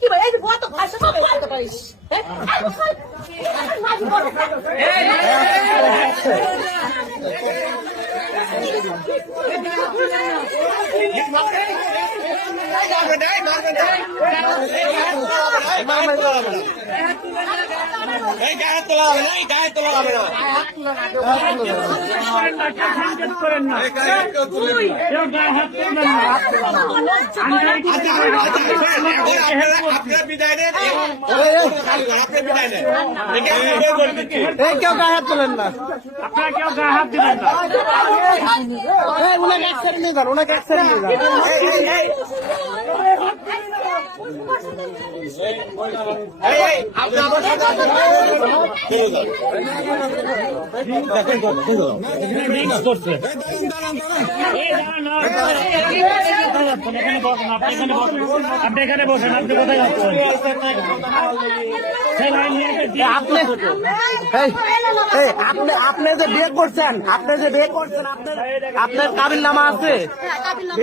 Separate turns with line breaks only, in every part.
কি বলে এই বত ভাষা সব বলতে পারিস হ্যাঁ?
আপনারা- আপনারা বিদায় নেন আপনি বিদায় নেন
কেউ গায়ে হাত তোলেন না
আপনারা কেউ গায়ে হাত দিবেন না
আপনি
এখানে বসেন আপনি কোথায় যাচ্ছেন
আপনি আপনি আপনি যে বিয়ে করছেন আপনি যে বিয়ে করছেন আপনার আপনার কাবিল নামা আছে?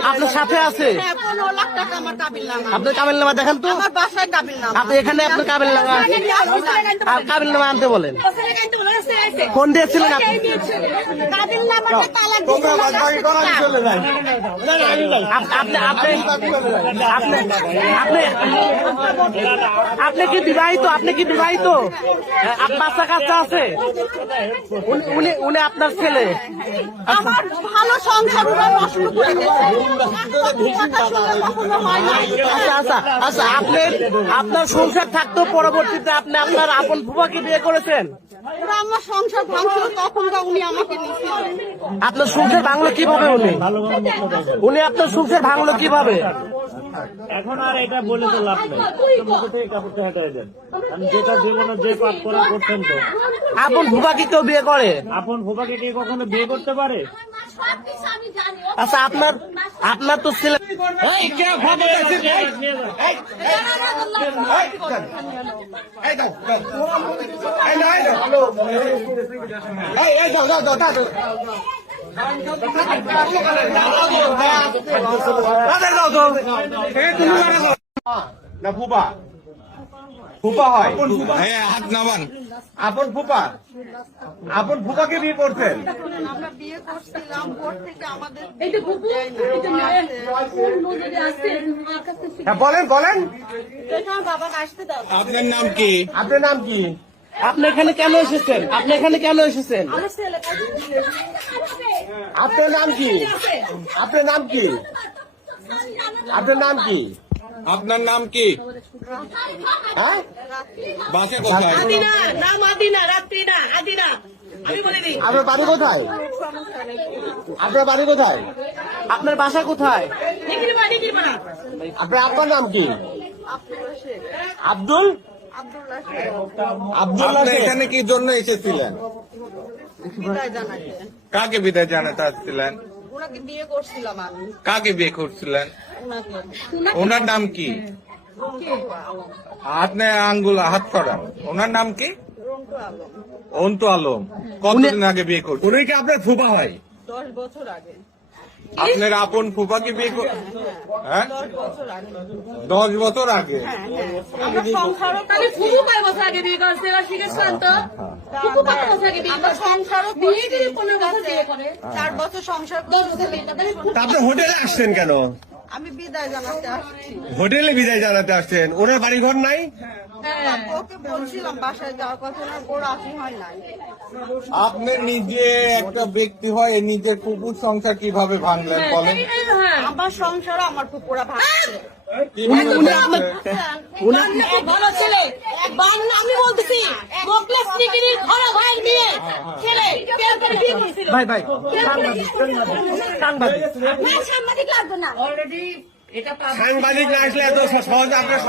আপনার সাথে আছে?
হ্যাঁ।
আপনার কাবিল নামা দেখান তো। আপনি এখানে আপনার কাবিল নামা আর কাবিল নামা আনতে বলেন। ফোন দিয়েছিলেন আপনি আপনি কি বিবাহিত? আপনি কি বিবাহিত আপনার বাচ্চা কাচ্চা আছে? উনি- উনি আপনার ছেলে।
আমার ভালো সংসার।
আচ্ছা আচ্ছা আচ্ছা আপনি আপনার সংসার থাকতো পরবর্তীতে আপনি আপনার আপন ভুবাকে বিয়ে করেছেন?
ওরা আমার সংসার ভাঙছিল তখন উনি আমাকে নিয়েছিলেন
আপনার সংসার ভাঙলো কীভাবে উনি? উনি আপনার সংসার ভাঙলো কীভাবে?
এখন আর এটা বলে তো লাভ নেই। কাপড়টা হটাই দেন। আমি যেটা জীবনে যে পাপ করে করছেন তো।
আপন ফুফাকে কেউ বিয়ে করে?
আপন ফুপাকে কি কখনো বিয়ে করতে পারে?
আচ্ছা আপনার আপনার তো ছেলে
মানে। না ফুপা ফুপা হয় হ্যাঁ হাত নামান আপন ফুপা? আপন ফুপাকে বিয়ে করছেন?
আমরা বিয়ে করছিলাম ভোর থেকে আমাদের
এই যে বুবু এই যে মেয়ে। ওর নজরে আসছে। আমার কাছে
হ্যাঁ বলেন বলেন। আপনার নাম কি? আপনার নাম কি?
আপনি এখানে কেন এসেছেন? আপনি এখানে কেন এসেছেন?
আপনার নাম কি? আপনার নাম কি? আপনার নাম কি? আপনার নাম কি? হ্যাঁ? বাসে কোথায়?
নাম আদিনা রাত্রি না আদিনা। আমি বলে দিই।
আপনার বাড়ি কোথায়? আপনার বাড়ি কোথায়?
আপনার বাসা কোথায়?
আপনার আপনার নাম কি? আব্দুল?
আব্দুল্লাহ
এখানে কি জন্য এসেছিলেন? কাকে বিদায় জানাতে আসছিলেন?
ওনাকে বিয়ে করছিলাম আমি।
কাকে বিয়ে করছিলেন? ওনার নাম কি? আপনি আঙ্গুল হাত করান ওনার নাম কি? অন্তু আলম। কতদিন আগে বিয়ে করছেন? উনি কি আপনার ফুপা হয়?
দশ বছর আগে।
আপনার আপন ফুপাকে বিয়ে কর হ্যাঁ?
দশ বছর আগে।
দশ বছর আগে?
বছর বিয়ে করছে
সংসার
ফুবু
আপনি হোটেলে আসছেন কেন?
আমি বিদায় জানাতে আসছি।
হোটেলে বিদায় জানাতে আসছেন। ওনার বাড়ি ঘর নাই?
হ্যাঁ।
হয় নাই।
আপনি নিজে একটা ব্যক্তি হয় নিজের কুকুর সংসার কীভাবে ভাঙলেন বলেন?
হ্যাঁ।
আমার সংসারও আমার পুকুরা ভাঙছে। আমি বলতেছি সাংবাদিক লাগবে
এত সহজে আপনার